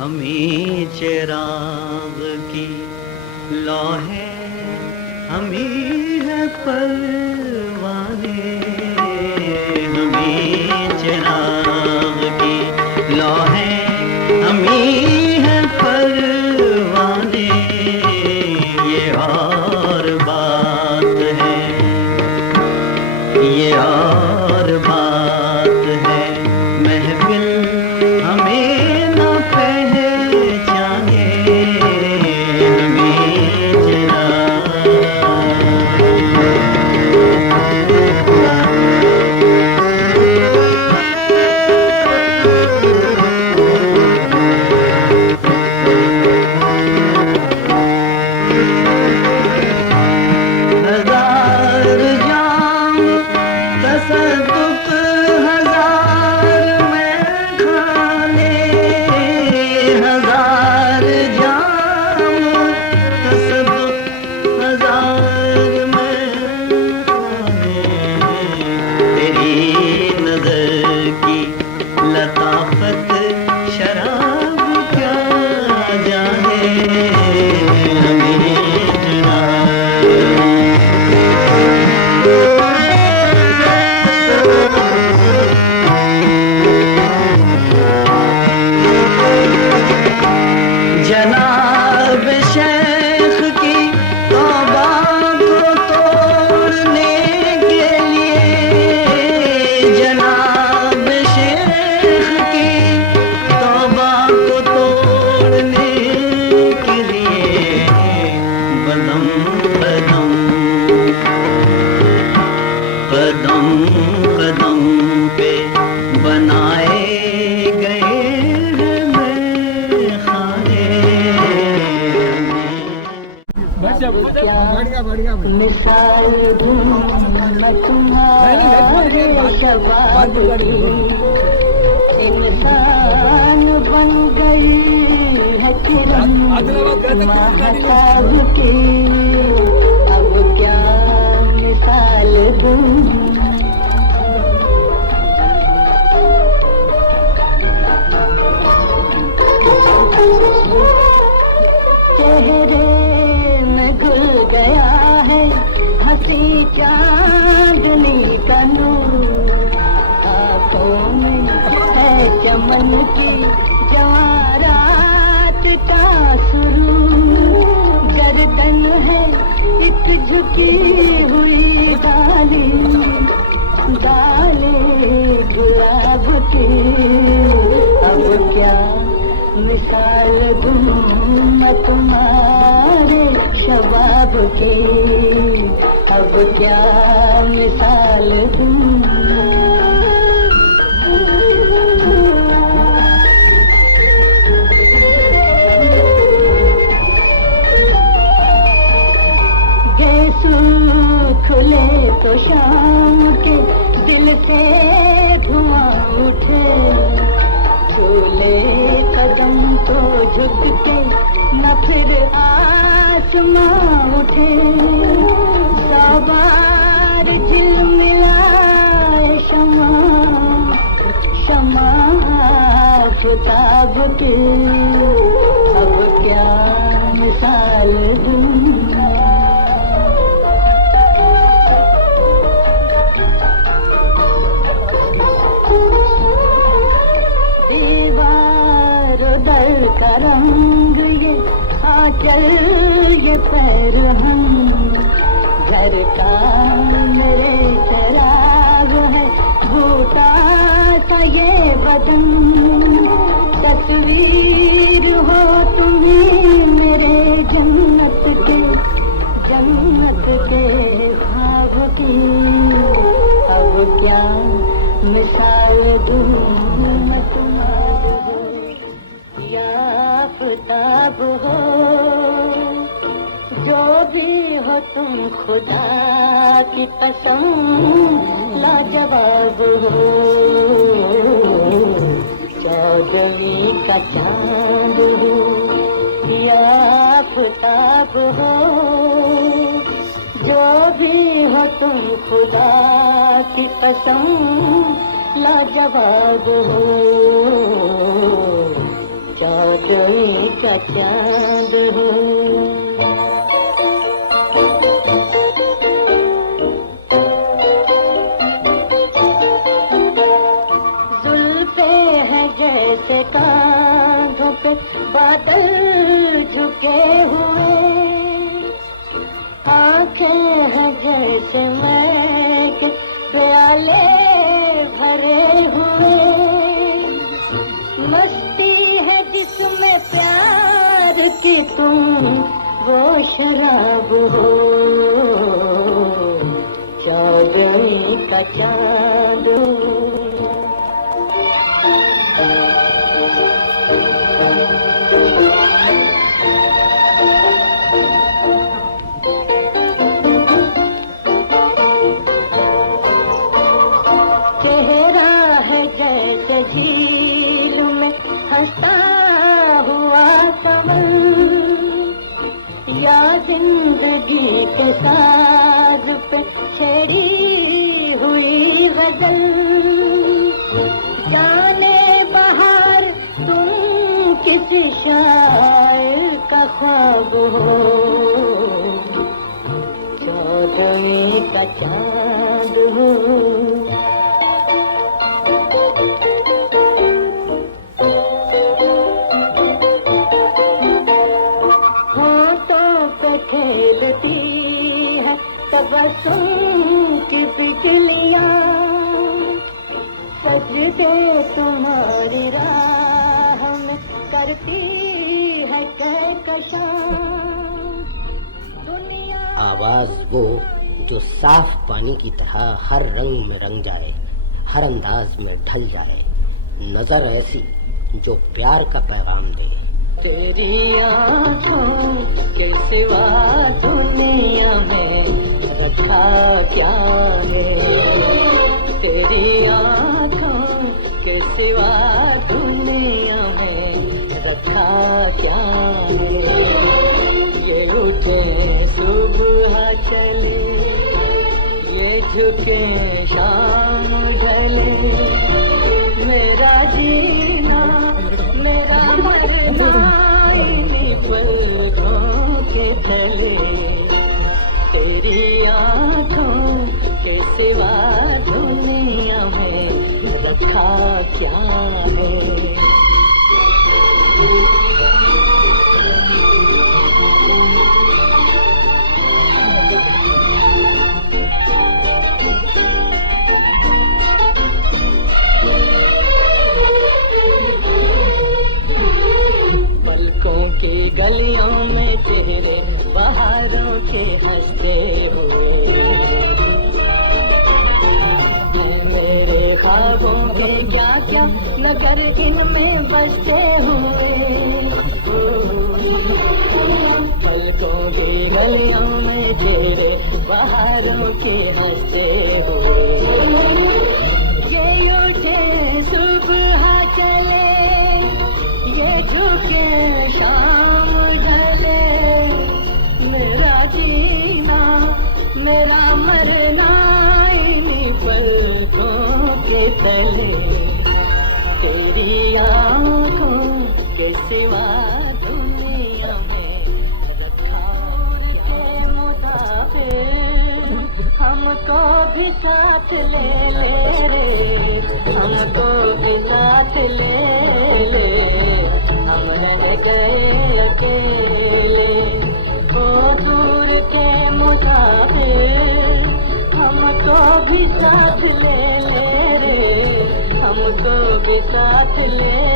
हमी चिराग की लौ है, हमी है परवाने, हमी चिराग की लौ है, हमी है परवाने। ये और बात है, ये और बात है, महफिल हमें न पहचाने, हमें हजार जाम तसद्दुक, हजार में खाने, हजार जाम तसद्दुक, हजार में खाने। तेरी नजर की लताफत शराब क्या जाने, हमें जनाब शेख की तौबा को तोड़ने के लिए, जनाब शेख की तौबा को तोड़ने के लिए, कदम कदम कदम कदम पे बनाए गए मिसाल दूं मैं तुम्हारे शबाब की, इंसान बन गई है किरण महताब की, अब क्या मिसाल दूं। चेहरे में घुल गया है हंसी चांदनी का नूर, आंखों में है चमन की जवारात का सुरूर, गर्दन है एक झुकी हुई डाली, डाली गुलाब की, अब क्या मिसाल दूं मैं तुम्हारे शबाब की, अब क्या मिसाल दूं। जैसू खुले तो शाम के दिल से धुआं उठे, झूले कदम तो झुक के न फिर आसमां उठे, सवार झिलमिलाए शमा, शमा आफताब की, अब क्या मिसाल दूं। का रंग ये आंचल ये पैर हम, झरका मेरे शराब है भूता सा ये बदन, तस्वीर हो तुम्ही मेरे जन्नत के ख्वाब की, अब क्या मिसाल दूं मैं तुम्हारे, आफताब हो जो भी हो तुम खुदा की कसम, लाजवाब हो चौदवी का चांद हो, आफताब हो जो भी हो तुम खुदा की कसम, लाजवाब हो चांदनी का चांद हूँ। जैसे कांधों पे बादल झुके हुए, आंखें हैं जैसे मैं के प्याले भरे हुए, मस्ती है जिसमें प्यार की तुम वो शराब हो, चांदनी का चांद हो। झील में हंसता हुआ कमल, या जिंदगी के साज पे छेड़ी हुई गजल, जाने बहार तुम किसी शायर का ख्वाब हो, चांदनी का चांद हो। खेलती है तबस्सुम की बिजलियाँ, सजदे तुम्हारी राह में करती है कहकशां दुनिया। आवाज वो जो साफ पानी की तरह हर रंग में रंग जाए, हर अंदाज में ढल जाए, नजर ऐसी जो प्यार का पैगाम दे। तेरी आँखों के सिवा दुनिया में रखा क्या है, तेरी आँखों के सिवा दुनिया में रखा क्या है, ये उठे सुबह चले, ये झुके शाम ढले, मेरा जीना मेरा मरना पलकों के ढले, तेरी आँखों के सिवा दुनिया में रखा क्या है। की गलियों में चेहरे बहारों के हंसते हुए, मेरे ख्वाबों के क्या क्या नगर इनमें बसते हुए, पलकों की गलियों में चेहरे बहारों के हंसते हुए, ये उठे सुबह चले, ये झुके शाम ढले, मेरा जीना मेरा मरना इन्हीं पलकों के तले, तेरी आँखों के सिवा दुनिया में रखा के मुसाफिर, हमको भी साथ ले रे, हमको भी साथ ले हम रह गए अकेले, ओ दूर के मुसाफिर, हमको भी साथ ले रे, हमको भी साथ ले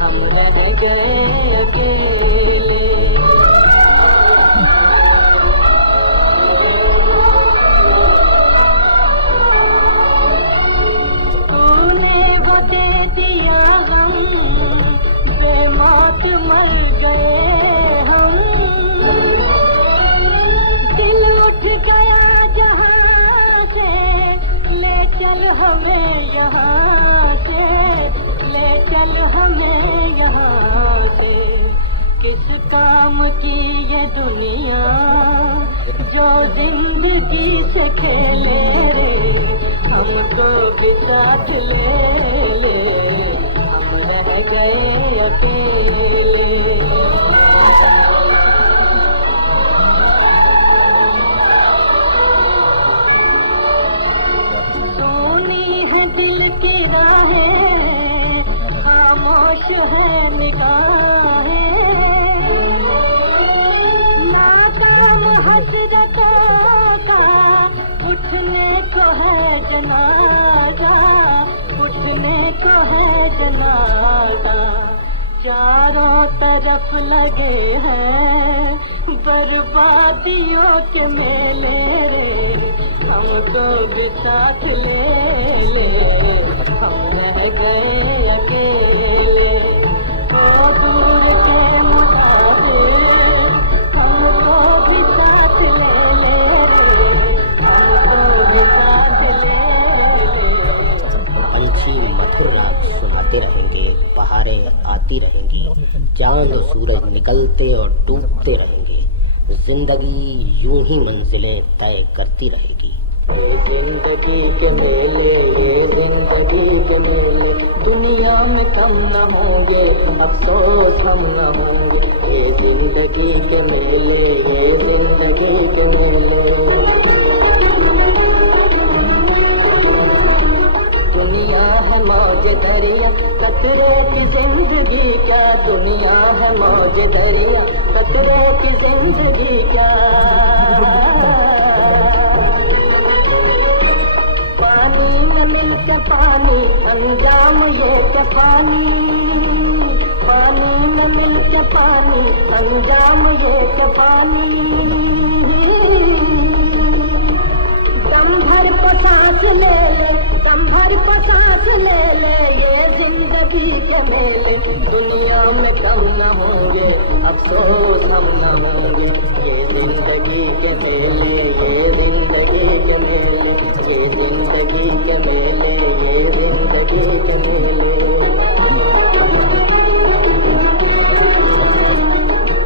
हम रह गए अकेले। तूने वो दे दिया गम, बेमौत मर गए हम, दिल उठ गया जहाँ से, ले चल हमें यहाँ से, ले चल हमें यहाँ से, किस काम की ये दुनिया जो जिंदगी से खेले रे, हमको भी साथ ले हम रह गए चारों तरफ लगे हैं बर्बादियों के मेले रे, हमको भी साथ ले ले, हम रह गए अकेले। ओ दूर के मुसाफिर, हमको भी साथ ले ले रे, हमको भी साथ ले ले। पंछी मधुर राग सुनाते रहेंगे, बहारें आती रहेंगी, चांद और सूरज निकलते और डूबते रहेंगे, जिंदगी यूं ही मंजिलें तय करती रहेगी। ये जिंदगी के मेले, ये जिंदगी के मेले, दुनिया में कम न होंगे, अफसोस हम न होंगे। ये जिंदगी के मेले, ये जिंदगी के मेले। दुनिया है मौज दरिया, कतरे की जिंदगी क्या, दुनिया है मौज दरिया, कतरे की जिंदगी क्या। पानी में मिलकर पानी, अंजाम ये क्या पानी, पानी में मिलकर पानी, अंजाम ये क्या पानी। दम भर को सांस ले ले, दम भर को सांस ले ले, ये जिंदगी के मेले, दुनिया में कम न होंगे, अफसोस हम न होंगे। ये जिंदगी के मेले, ये जिंदगी के मेले, ये जिंदगी के मेले, ये जिंदगी के मेले।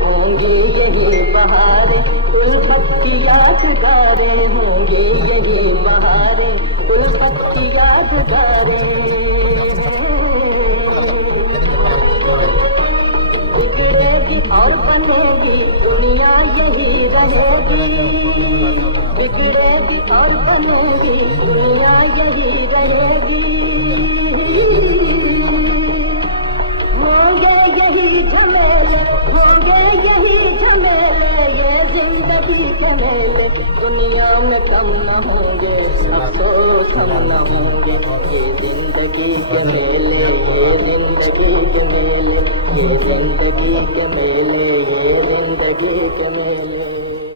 होंगे यही बहारे, उल्फत की यादगारें, होंगे यही बहारे, उल्फत की यादगारें। बिगड़ेगी और बनेगी दुनिया यही रहेगी, बिगड़ेगी और बनेगी दुनिया यही रहेगी। होंगे यही झमेले, होंगे यही झमेले, ये जिंदगी के मेले, दुनिया में कम न होंगे, अफसोस हम न होंगे। ये जिंदगी के मेले, ये जिंदगी के मेले, ये जिंदगी के मेले, ये जिंदगी के मेले।